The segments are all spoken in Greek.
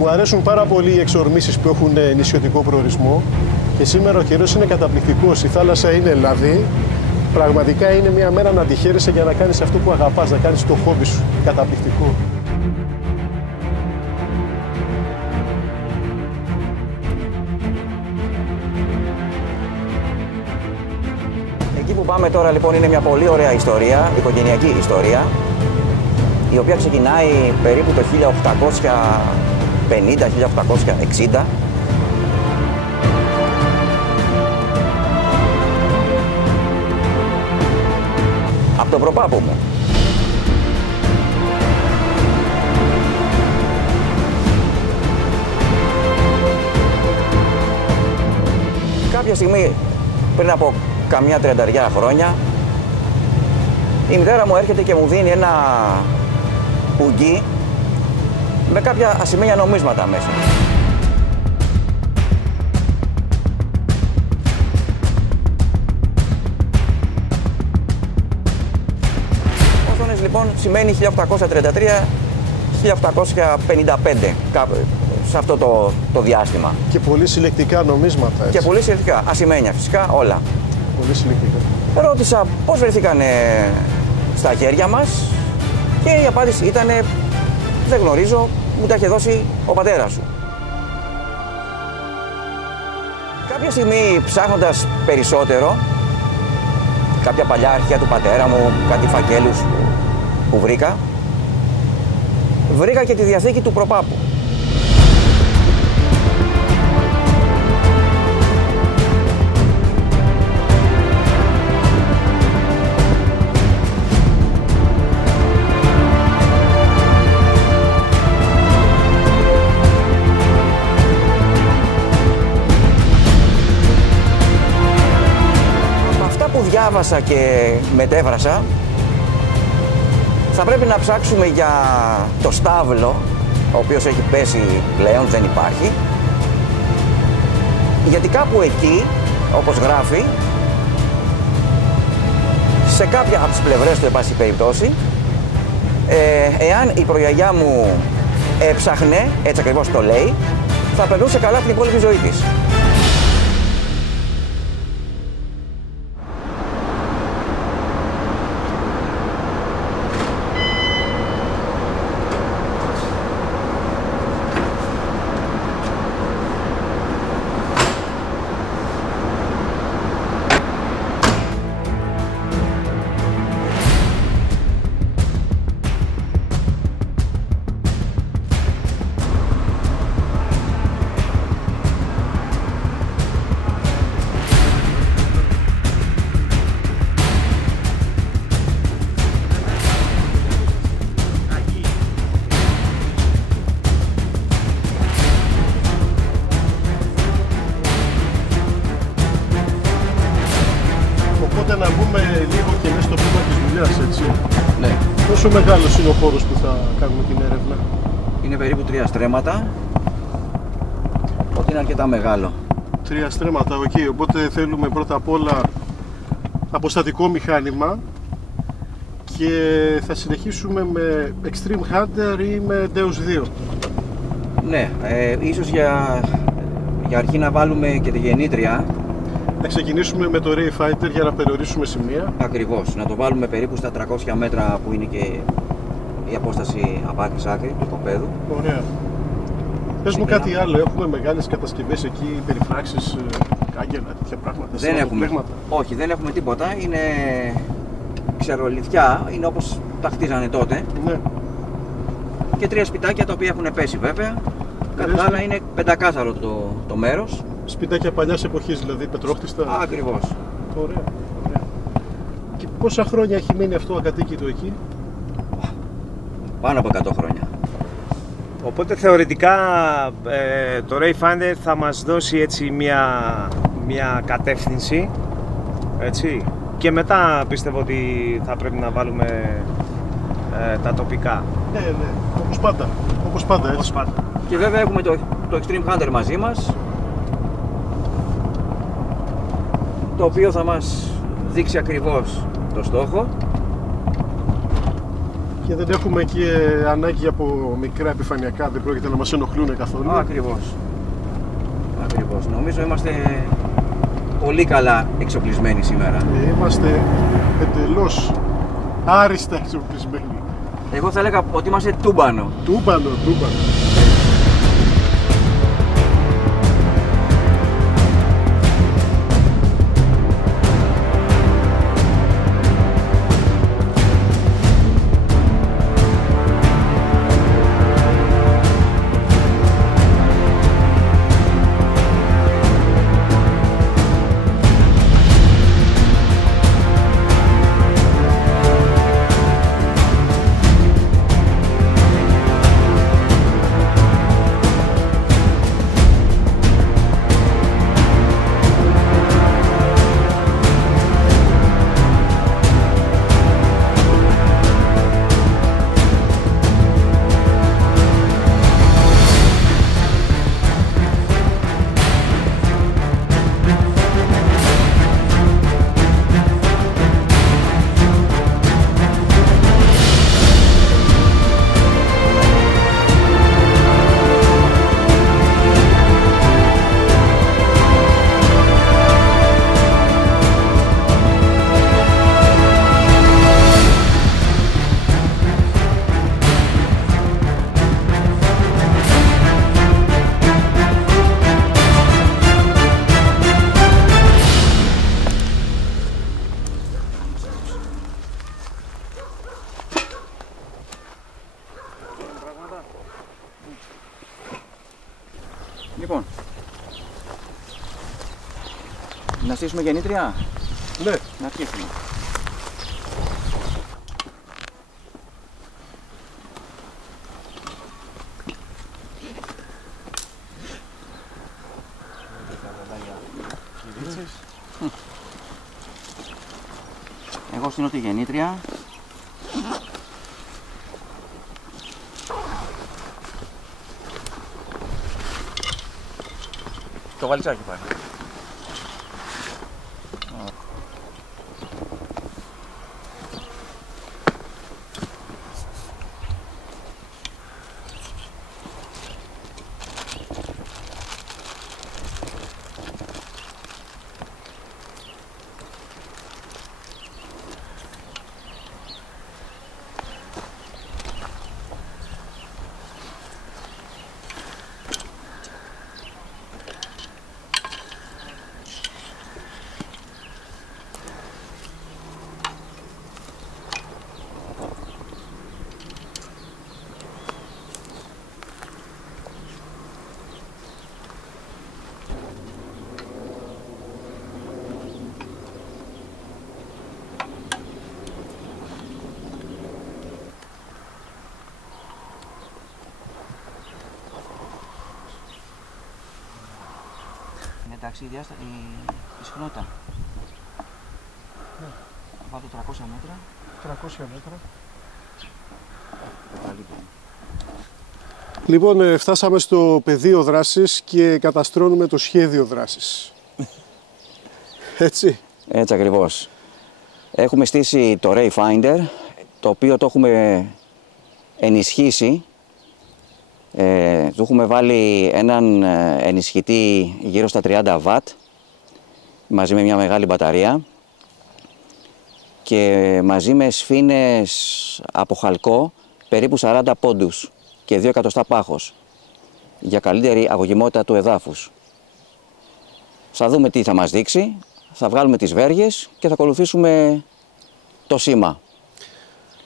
Μου αρέσουν πάρα πολύ οι εξορμήσεις που έχουν νησιωτικό προορισμό και σήμερα ο καιρός είναι καταπληκτικός. Η θάλασσα είναι λαδί. Πραγματικά είναι μια μέρα να τη χαίρεσαι για να κάνεις αυτό που αγαπάς, να κάνεις το χόμπι σου. Καταπληκτικό. Εκεί που πάμε τώρα λοιπόν είναι μια πολύ ωραία ιστορία, οικογενειακή ιστορία, η οποία ξεκινάει περίπου το 1850-1860. Από τον προπάπο μου. Κάποια στιγμή, πριν από καμιά 30 χρόνια, η μητέρα μου έρχεται και μου δίνει ένα ουγγί με κάποια ασημένια νομίσματα μέσα. Όθωνες λοιπόν σημαίνει 1833-1855, σε αυτό το διάστημα. Και πολύ συλλεκτικά νομίσματα. Έτσι. Και πολύ συλλεκτικά, ασημένια φυσικά, όλα. Πολύ συλλεκτικά. Ρώτησα πώς βρεθήκανε στα χέρια μας και η απάντηση ήταν δεν γνωρίζω, μου τα είχε δώσει ο πατέρας σου. Κάποια στιγμή ψάχνοντας περισσότερο, κάποια παλιά αρχεία του πατέρα μου, κάτι φακέλους που βρήκα και τη διαθήκη του προπάπου. Διάβασα και μετέφρασα, θα πρέπει να ψάξουμε για το στάβλο, ο οποίος έχει πέσει πλέον, δεν υπάρχει, γιατί κάπου εκεί, όπως γράφει, σε κάποια από τις πλευρές του, εν πάση περιπτώσει, εάν η προγιαγιά μου έψαχνε, έτσι ακριβώς το λέει, θα περνούσε καλά την υπόλοιπη ζωή της. Να μπούμε λίγο και μέσα στο πείμα της δουλειάς, έτσι. Ναι. Πόσο μεγάλος είναι ο χώρος που θα κάνουμε την έρευνα? Είναι περίπου 3 στρέμματα, ότι είναι αρκετά μεγάλο. 3 στρέμματα, οκ. Οπότε θέλουμε πρώτα απ' όλα αποστατικό μηχάνημα και θα συνεχίσουμε με Extreme Hunter ή με Deus 2. Ναι, ίσως για αρχή να βάλουμε και τη γεννήτρια. Να ξεκινήσουμε με το Ray Fighter για να περιορίσουμε σημεία. Ακριβώς, να το βάλουμε περίπου στα 300 μέτρα που είναι και η απόσταση από άκρη σ' άκρη του οικοπαίδου. Ωραία. Πες μου κάτι άλλο, έχουμε μεγάλες κατασκευές εκεί, περιφράξεις, κάγκελα, τέτοια πράγματα? Δεν έχουμε. Όχι, δεν έχουμε τίποτα. Είναι ξερολιθιά, είναι όπως τα χτίζανε τότε. Ναι. Και 3 σπιτάκια τα οποία έχουν πέσει βέβαια. Κατά τα άλλα είναι πεντακάθαρο το μέρος. Σπιτάκια παλιάς εποχής, δηλαδή πετρόχτιστα. Ακριβώς. Ωραία. Ωραία. Και πόσα χρόνια έχει μείνει αυτό ακατοίκητο εκεί? Πάνω από 100 χρόνια. Οπότε θεωρητικά το Ray Finder θα μας δώσει έτσι μια κατεύθυνση, έτσι, και μετά πιστεύω ότι θα πρέπει να βάλουμε τα τοπικά. Ναι, ναι, όπως πάντα, όπως πάντα, έτσι. Και βέβαια έχουμε το Extreme Hunter μαζί μας, το οποίο θα μας δείξει ακριβώς το στόχο. Και δεν έχουμε και ανάγκη από μικρά επιφανειακά, δεν πρόκειται να μας ενοχλούν καθόλου. Ακριβώς. Ακριβώς. Νομίζω είμαστε πολύ καλά εξοπλισμένοι σήμερα. Είμαστε εντελώς άριστα εξοπλισμένοι. Εγώ θα έλεγα ότι είμαστε τούμπανο. Τούμπανο. Λοιπόν, να στήσουμε γεννήτρια. Ναι. Να αρχίσουμε. Εγώ στείνω τη γεννήτρια. Το βαλιτσάκι πάει. Εντάξει, η συχνότητα. Ναι. Βάλω 300 μέτρα. 300 μέτρα. Λοιπόν, φτάσαμε στο πεδίο δράσης και καταστρώνουμε το σχέδιο δράσης. Έτσι. Έτσι ακριβώς. Έχουμε στήσει το Ray Finder, το οποίο το έχουμε ενισχύσει. Του έχουμε βάλει έναν ενισχυτή γύρω στα 30 W μαζί με μια μεγάλη μπαταρία και μαζί με σφήνες από χαλκό περίπου 40 πόντους και 2 εκατοστά πάχος για καλύτερη αγωγημότητα του εδάφους. Θα δούμε τι θα μας δείξει, θα βγάλουμε τις βέργες και θα ακολουθήσουμε το σήμα.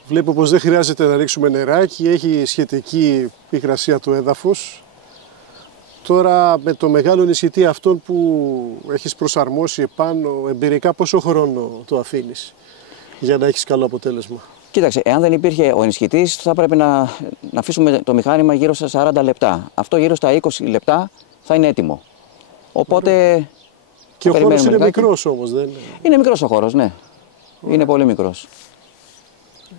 Βλέπω πως δεν χρειάζεται να ρίξουμε νεράκι, έχει σχετική υγρασία του έδαφους. Τώρα με το μεγάλο ενισχυτή αυτόν που έχεις προσαρμόσει επάνω, εμπειρικά πόσο χρόνο το αφήνεις για να έχεις καλό αποτέλεσμα? Κοίταξε, εάν δεν υπήρχε ο ενισχυτής θα πρέπει να αφήσουμε το μηχάνημα γύρω στα 40 λεπτά. Αυτό γύρω στα 20 λεπτά θα είναι έτοιμο. Οπότε... Και ο χώρος είναι μικρός όμως, δεν είναι? Είναι μικρός ο χώρος, ναι. Είναι πολύ μικρός.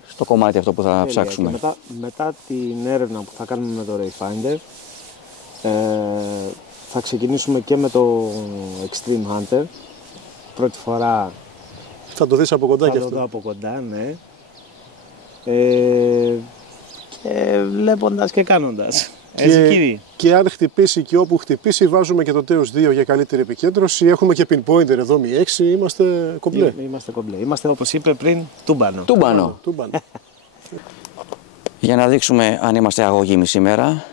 Στο κομμάτι αυτό που θα ψάξουμε. Και μετά την έρευνα που θα κάνουμε με το Ray Finder, θα ξεκινήσουμε και με το Extreme Hunter. Πρώτη φορά θα το δεις από κοντά και αυτό. Θα το δω από κοντά, ναι. Και βλέποντας και κάνοντας. Έτσι, κύριε. Και αν χτυπήσει και όπου χτυπήσει, βάζουμε και το τέος 2 για καλύτερη επικέντρωση. Έχουμε και pinpointer εδώ, μη 6. Είμαστε κομπλέ. Είμαστε κομπλέ. Είμαστε, όπως είπε πριν, τούμπανο. Τούμπανο. Για να δείξουμε αν είμαστε αγωγήμοι σήμερα.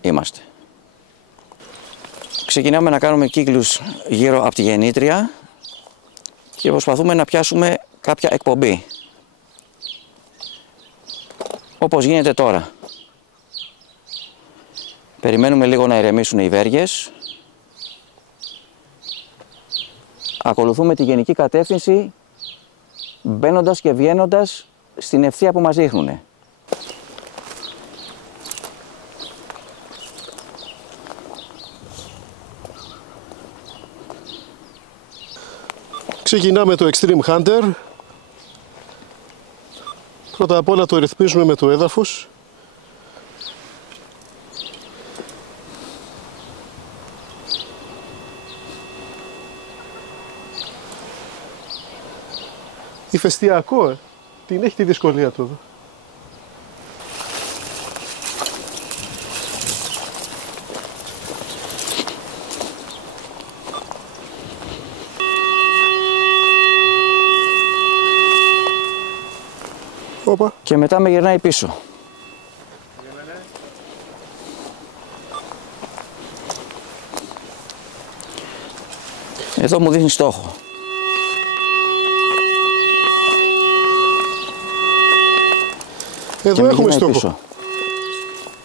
Είμαστε. Ξεκινάμε να κάνουμε κύκλους γύρω από τη γεννήτρια και προσπαθούμε να πιάσουμε κάποια εκπομπή. Όπως γίνεται τώρα. Περιμένουμε λίγο να ηρεμήσουν οι βέργες. Ακολουθούμε τη γενική κατεύθυνση μπαίνοντας και βγαίνοντας στην ευθεία που μας δείχνουν. Ξεκινάμε το Extreme Hunter. Πρώτα απ' όλα το ρυθμίζουμε με το έδαφος. Ηφαιστειακό, την έχει τη δυσκολία του εδώ. Οπα. Και μετά με γυρνάει πίσω. Εδώ μου δείχνει στόχο. Εδώ έχουμε στόχο. Πίσω.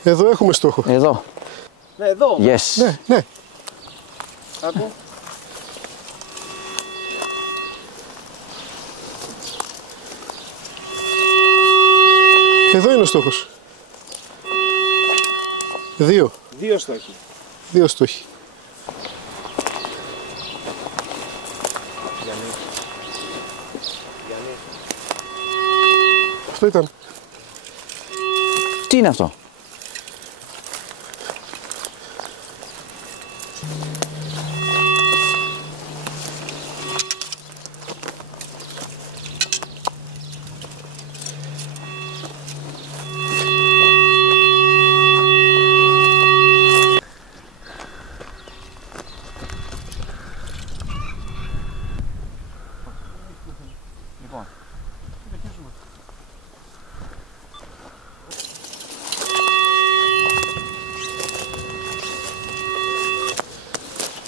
Εδώ έχουμε στόχο. Εδώ. Ναι, εδώ. Yes. Ναι, ναι. Άκου. Εδώ είναι ο στόχος. 2. 2 στόχοι. 2 στόχοι. Αυτό ήταν. Τι είναι αυτό?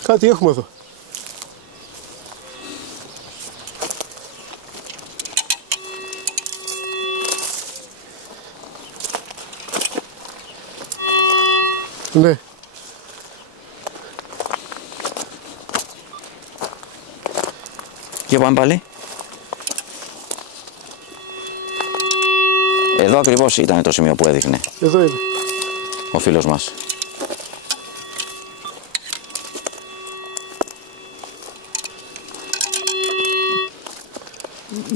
Κάτι έχουμε εδώ. Ναι. Και πάμε πάλι. Εδώ ακριβώς ήταν το σημείο που έδειχνε Εδώ είναι. ο φίλος μας.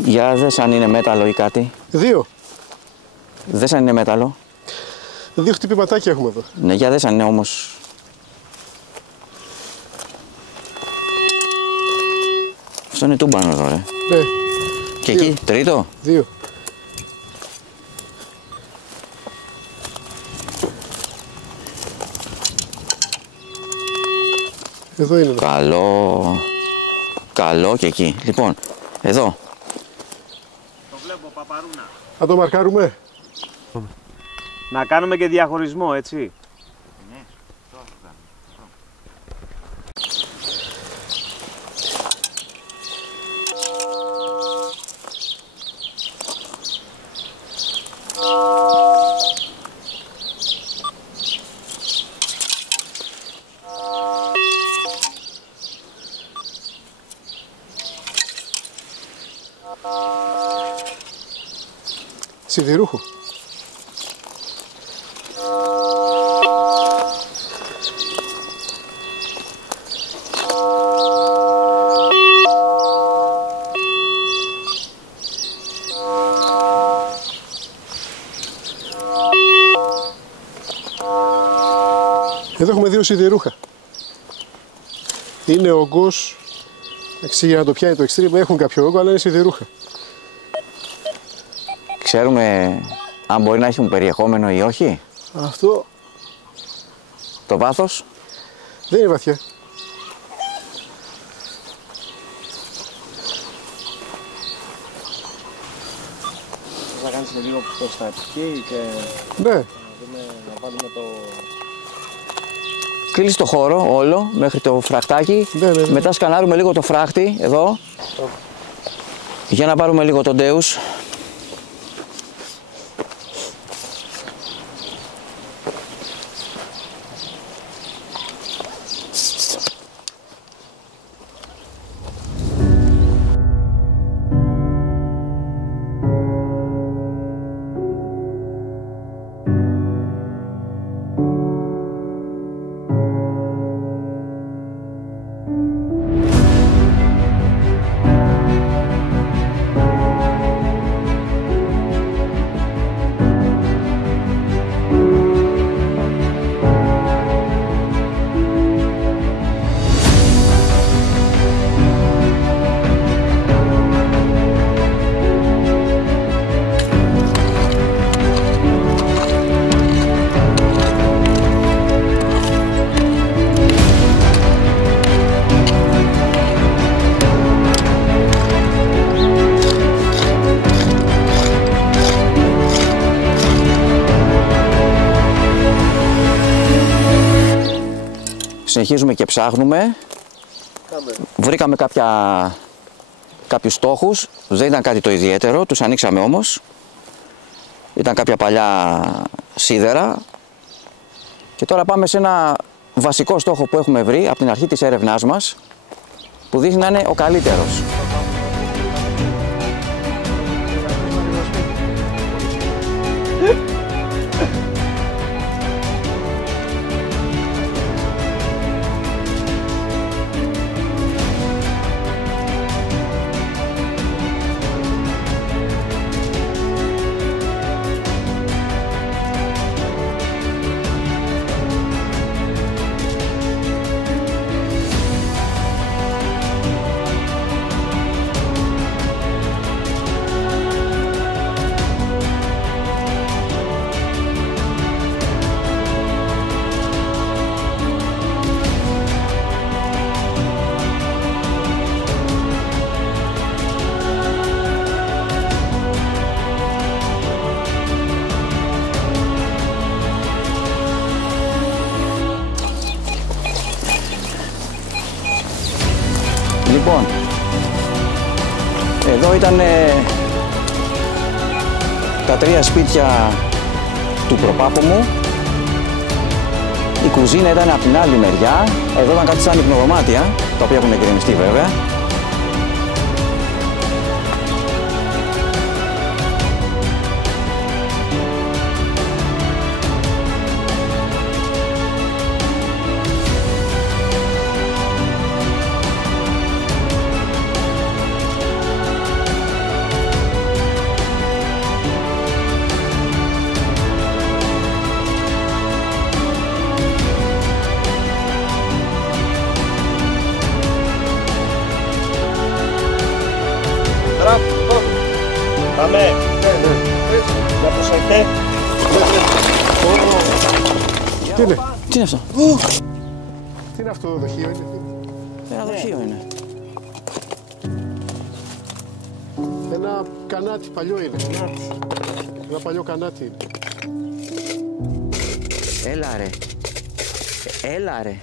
Για δες αν είναι μέταλλο ή κάτι. 2. Δες αν είναι μέταλλο. 2 χτυπηματάκια έχουμε εδώ. Ναι, για δες αν είναι όμως. Αυτό είναι τούμπανο εδώ, ρε. Ναι. Και 2. εκεί, τρίτο. 2. Εδώ είναι. Καλό. Καλό και εκεί. Λοιπόν, εδώ. Το βλέπω, παπαρούνα. Θα το μαρκάρουμε. Να κάνουμε και διαχωρισμό, έτσι. Σιδηρούχο. Εδώ έχουμε 2 σιδηρούχα. Είναι όγκος, για να το πιάνει το extreme έχουν κάποιο όγκο, αλλά είναι σιδηρούχα. Ξέρουμε αν μπορεί να έχουν περιεχόμενο ή όχι. Αυτό Το βάθος. δεν είναι βαθιά. Θα κάνεις λίγο προς τα εκεί και Ναι. να βάλουμε το... Κλείσει το χώρο όλο μέχρι το φραχτάκι. Ναι. Μετά σκανάρουμε λίγο το φράχτη εδώ. Για να πάρουμε λίγο τον ντέους. Συνεχίζουμε και ψάχνουμε. Βρήκαμε κάποιους στόχους. Δεν ήταν κάτι το ιδιαίτερο, τους ανοίξαμε όμως. Ήταν κάποια παλιά σίδερα. Και τώρα πάμε σε ένα βασικό στόχο που έχουμε βρει από την αρχή της έρευνάς μας, που δείχνει να είναι ο καλύτερος. Λοιπόν, εδώ ήταν τα 3 σπίτια του προπάπου μου. Η κουζίνα ήταν από την άλλη μεριά. Εδώ ήταν κάτι σαν υπνοδωμάτια, τα οποία έχουν γκρεμιστεί βέβαια. Πάμε. Για προσεχτέ. Τι είναι? Τι είναι αυτό? Τι είναι αυτό το δοχείο? Ένα δοχείο είναι. Ένα κανάτι παλιό είναι. Ένα παλιό κανάτι είναι. Έλα ρε. Έλα ρε.